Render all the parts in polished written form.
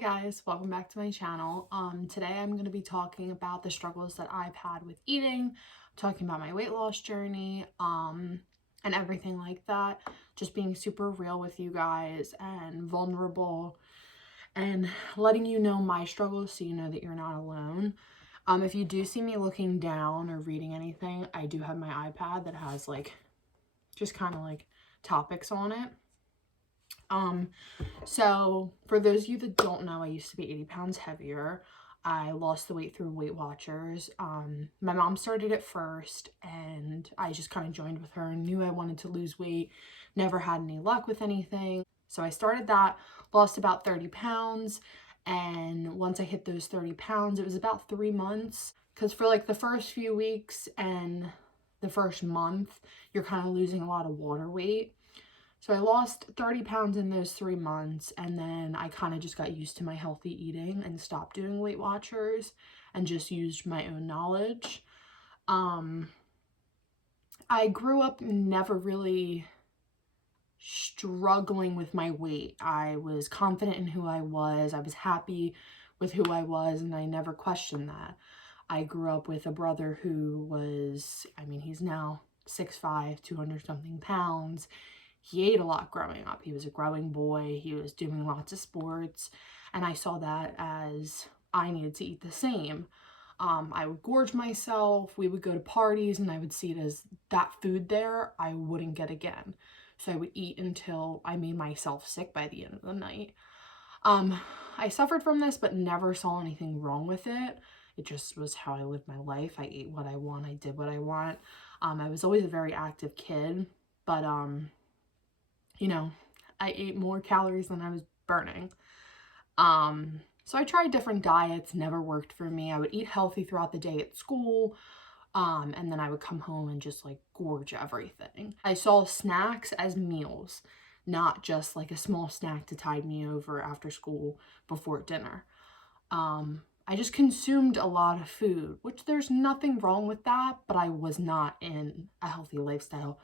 Hi guys, welcome back to my channel. Today I'm going to be talking about the struggles that I've had with eating, talking about my weight loss journey, and everything like that. Just being super real with you guys and vulnerable and letting you know my struggles so you know that you're not alone. If you do see me looking down or reading anything, I do have my iPad that has just kind of topics on it. So for those of you that don't know, I used to be 80 pounds heavier. I lost the weight through Weight Watchers. My mom started it first and I just kind of joined with her and knew I wanted to lose weight. Never had any luck with anything. So I started that, lost about 30 pounds. And once I hit those 30 pounds, it was about 3 months. Because for the first few weeks and the first month, you're kind of losing a lot of water weight. So I lost 30 pounds in those 3 months, and then I kind of just got used to my healthy eating and stopped doing Weight Watchers and just used my own knowledge. I grew up never really struggling with my weight. I was confident in who I was happy with who I was, and I never questioned that. I grew up with a brother who was, he's now 6'5", 200 something pounds. He ate a lot growing up. He was a growing boy. He was doing lots of sports. And I saw that as I needed to eat the same. I would gorge myself. We would go to parties and I would see it as that food there I wouldn't get again. So I would eat until I made myself sick by the end of the night. I suffered from this, but never saw anything wrong with it. It just was how I lived my life. I ate what I want. I did what I want. I was always a very active kid, but I ate more calories than I was burning. So I tried different diets, never worked for me. I would eat healthy throughout the day at school, and then I would come home and just gorge everything. I saw snacks as meals, not just a small snack to tide me over after school before dinner. I just consumed a lot of food, which there's nothing wrong with that, but I was not in a healthy lifestyle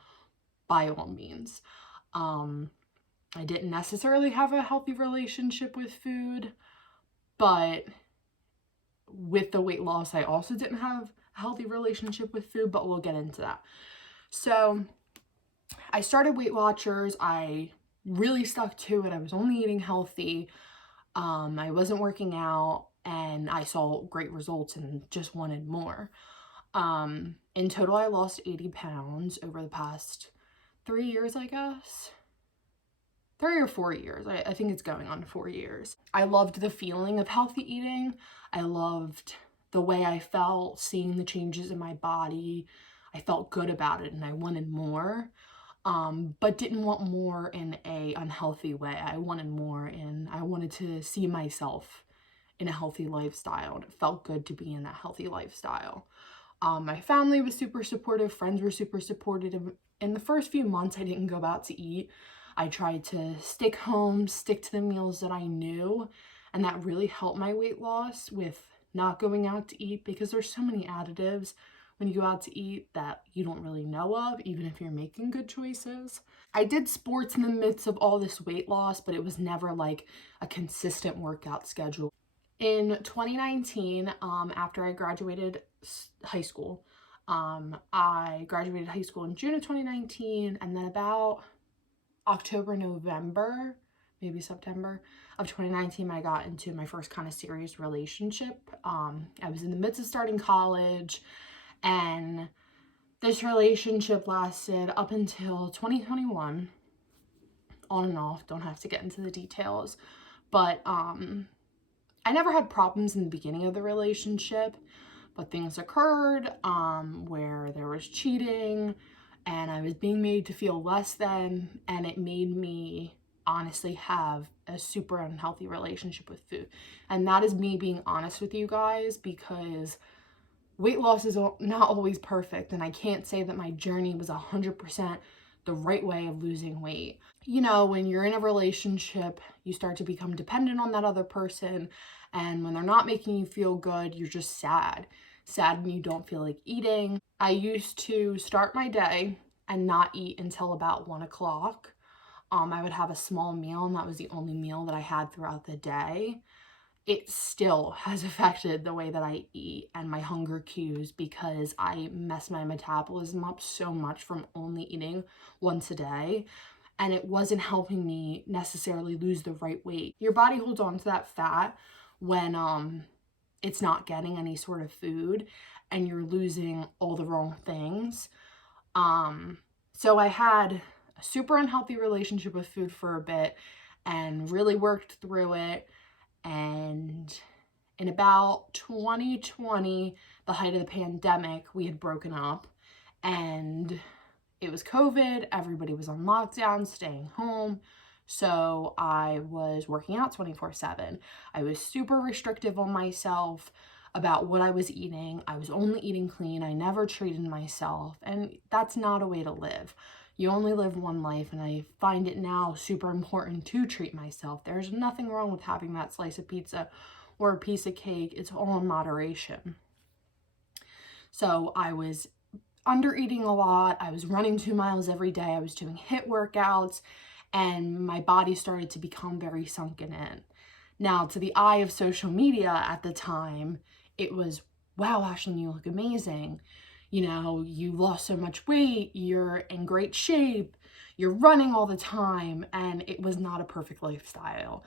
by all means. I didn't necessarily have a healthy relationship with food, but with the weight loss, I also didn't have a healthy relationship with food, but we'll get into that. So I started Weight Watchers. I really stuck to it. I was only eating healthy. I wasn't working out, and I saw great results and just wanted more. In total, I lost 80 pounds over the past 3 years, I guess. 3 or 4 years. I think it's going on 4 years. I loved the feeling of healthy eating. I loved the way I felt, seeing the changes in my body. I felt good about it and I wanted more, but didn't want more in a unhealthy way. I wanted to see myself in a healthy lifestyle, and it felt good to be in that healthy lifestyle. My family was super supportive. Friends were super supportive. In the first few months, I didn't go out to eat. I tried to stick home, stick to the meals that I knew, and that really helped my weight loss with not going out to eat, because there's so many additives when you go out to eat that you don't really know of, even if you're making good choices. I did sports in the midst of all this weight loss, but it was never a consistent workout schedule. In 2019, after I graduated high school, I graduated high school in June of 2019, and then about October, November, maybe September of 2019, I got into my first kind of serious relationship. I was in the midst of starting college, and this relationship lasted up until 2021, on and off. Don't have to get into the details, but I never had problems in the beginning of the relationship, but things occurred where there was cheating, and I was being made to feel less than, and it made me honestly have a super unhealthy relationship with food. And that is me being honest with you guys, because weight loss is not always perfect, and I can't say that my journey was 100% the right way of losing weight. When you're in a relationship, you start to become dependent on that other person, and when they're not making you feel good, you're just sad when you don't feel like eating. I used to start my day and not eat until about 1 o'clock. I would have a small meal and that was the only meal that I had throughout the day. It still has affected the way that I eat and my hunger cues because I mess my metabolism up so much from only eating once a day, and it wasn't helping me necessarily lose the right weight. Your body holds on to that fat when it's not getting any sort of food and you're losing all the wrong things. So I had a super unhealthy relationship with food for a bit and really worked through it. And in about 2020, the height of the pandemic, we had broken up and it was COVID. Everybody was on lockdown, staying home. So I was working out 24/7. I was super restrictive on myself about what I was eating. I was only eating clean. I never treated myself. And that's not a way to live. You only live one life, and I find it now super important to treat myself. There's nothing wrong with having that slice of pizza or a piece of cake. It's all in moderation. So I was under eating a lot. I was running 2 miles every day. I was doing HIIT workouts, and my body started to become very sunken in. Now, to the eye of social media at the time, it was, wow, Ashlyn, you look amazing. You know, you lost so much weight, you're in great shape, you're running all the time, and it was not a perfect lifestyle.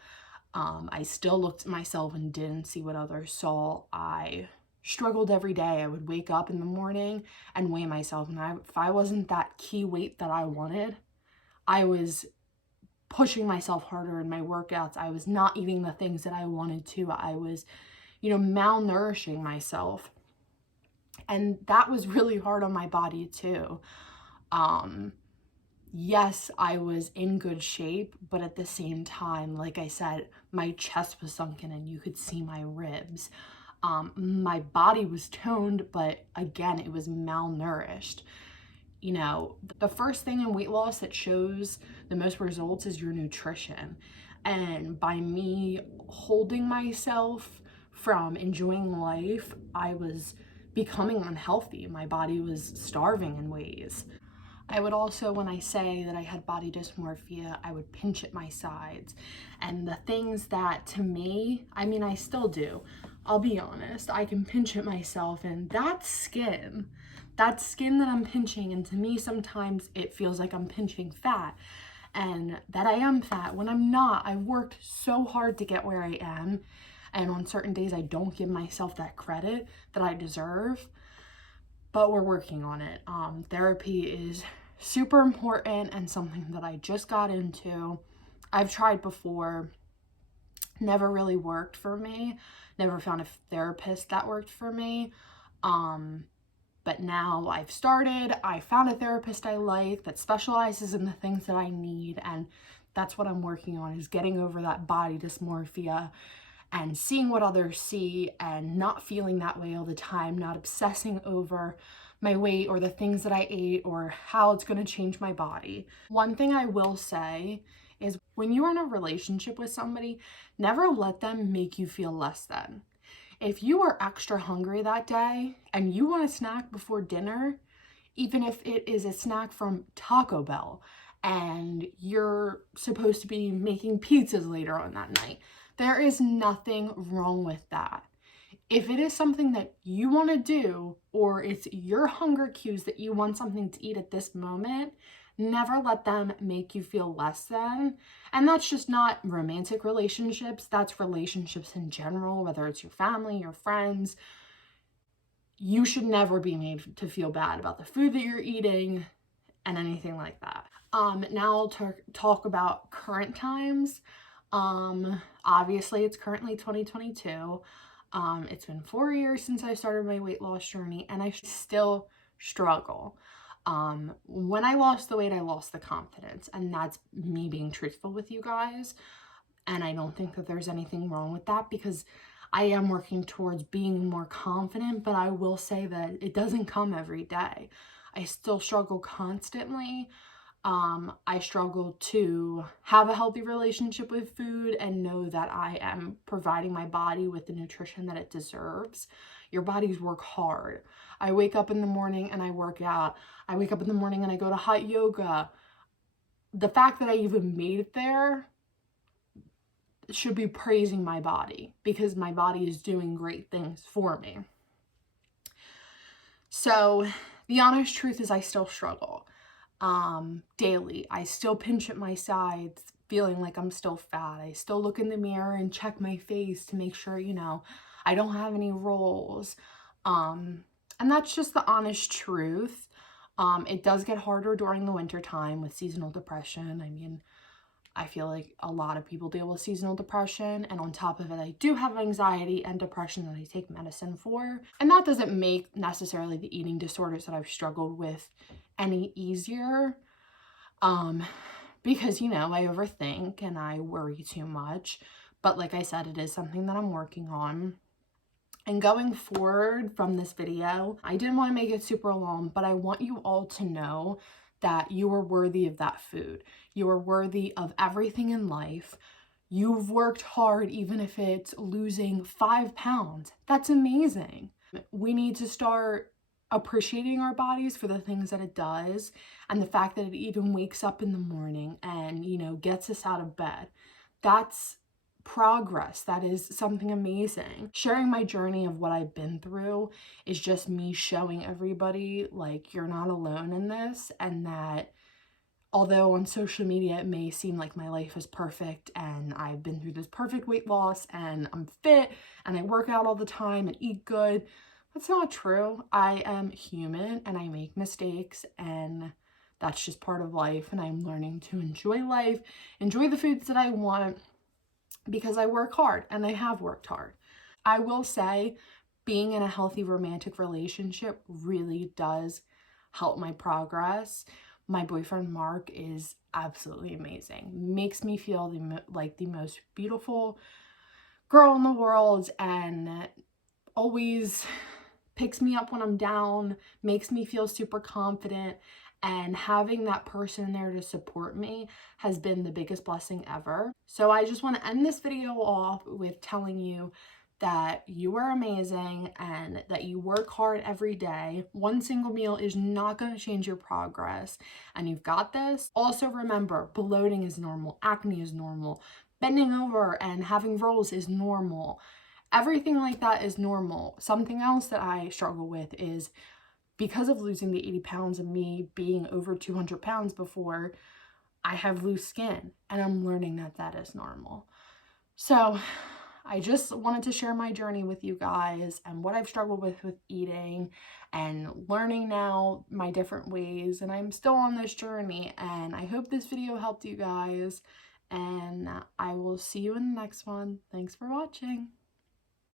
I still looked at myself and didn't see what others saw. I struggled every day. I would wake up in the morning and weigh myself, and if I wasn't that key weight that I wanted, I was pushing myself harder in my workouts. I was not eating the things that I wanted to. I was, malnourishing myself. And that was really hard on my body too. Yes, I was in good shape, but at the same time, like I said, my chest was sunken and you could see my ribs. My body was toned, but again, it was malnourished. The first thing in weight loss that shows the most results is your nutrition. And by me holding myself from enjoying life, I was becoming unhealthy. My body was starving in ways. I would also, when I say that I had body dysmorphia, I would pinch at my sides. And the things that to me, I still do. I'll be honest, I can pinch at myself, and that's skin. That's skin that I'm pinching, and to me sometimes it feels like I'm pinching fat, and that I am fat when I'm not. I've worked so hard to get where I am, and on certain days I don't give myself that credit that I deserve, but we're working on it. Therapy is super important and something that I just got into. I've tried before, never really worked for me, never found a therapist that worked for me. But now I've started, I found a therapist I like that specializes in the things that I need, and that's what I'm working on, is getting over that body dysmorphia and seeing what others see and not feeling that way all the time, not obsessing over my weight or the things that I ate or how it's going to change my body. One thing I will say is when you're in a relationship with somebody, never let them make you feel less than. If you are extra hungry that day and you want a snack before dinner, even if it is a snack from Taco Bell and you're supposed to be making pizzas later on that night, there is nothing wrong with that. If it is something that you want to do, or it's your hunger cues that you want something to eat at this moment, never let them make you feel less than. And that's just not romantic relationships, that's relationships in general, whether it's your family, your friends. You should never be made to feel bad about the food that you're eating and anything like that. Now I'll talk about current times. Obviously it's currently 2022. It's been 4 years since I started my weight loss journey, and I still struggle. When I lost the weight, I lost the confidence, and that's me being truthful with you guys. And I don't think that there's anything wrong with that, because I am working towards being more confident, but I will say that it doesn't come every day. I still struggle constantly. I struggle to have a healthy relationship with food and know that I am providing my body with the nutrition that it deserves. Your bodies work hard. I wake up in the morning and I work out. I wake up in the morning and I go to hot yoga. the fact that I even made it there should be praising my body, because my body is doing great things for me. So the honest truth is I still struggle daily. I still pinch at my sides, feeling like I'm still fat. I still look in the mirror and check my face to make sure, you know, I don't have any rolls. And that's just the honest truth. It does get harder during the winter time with seasonal depression. I mean, I feel like a lot of people deal with seasonal depression, and on top of it, I do have anxiety and depression that I take medicine for. And that doesn't make necessarily the eating disorders that I've struggled with any easier. Because, you know, I overthink and I worry too much. But like I said, it is something that I'm working on. And going forward from this video, I didn't want to make it super long, but I want you all to know that you are worthy of that food. You are worthy of everything in life. You've worked hard, even if it's losing 5 pounds. That's amazing. We need to start appreciating our bodies for the things that it does, and the fact that it even wakes up in the morning and, you know, gets us out of bed. That's progress. That is something amazing. Sharing my journey of what I've been through is just me showing everybody, like, you're not alone in this, and that although on social media it may seem like my life is perfect and I've been through this perfect weight loss and I'm fit and I work out all the time and eat good, that's not true. I am human and I make mistakes, and that's just part of life, and I'm learning to enjoy life, enjoy the foods that I want, because I work hard and I have worked hard. I will say being in a healthy romantic relationship really does help my progress. My boyfriend Mark is absolutely amazing. Makes me feel like the most beautiful girl in the world, and always picks me up when I'm down, makes me feel super confident, and having that person there to support me has been the biggest blessing ever. So I just want to end this video off with telling you that you are amazing and that you work hard every day. One single meal is not going to change your progress, and you've got this. Also remember, bloating is normal, acne is normal, bending over and having rolls is normal. Everything like that is normal. Something else that I struggle with is, because of losing the 80 pounds and me being over 200 pounds before, I have loose skin, and I'm learning that that is normal. So I just wanted to share my journey with you guys and what I've struggled with eating, and learning now my different ways, and I'm still on this journey, and I hope this video helped you guys, and I will see you in the next one. Thanks for watching.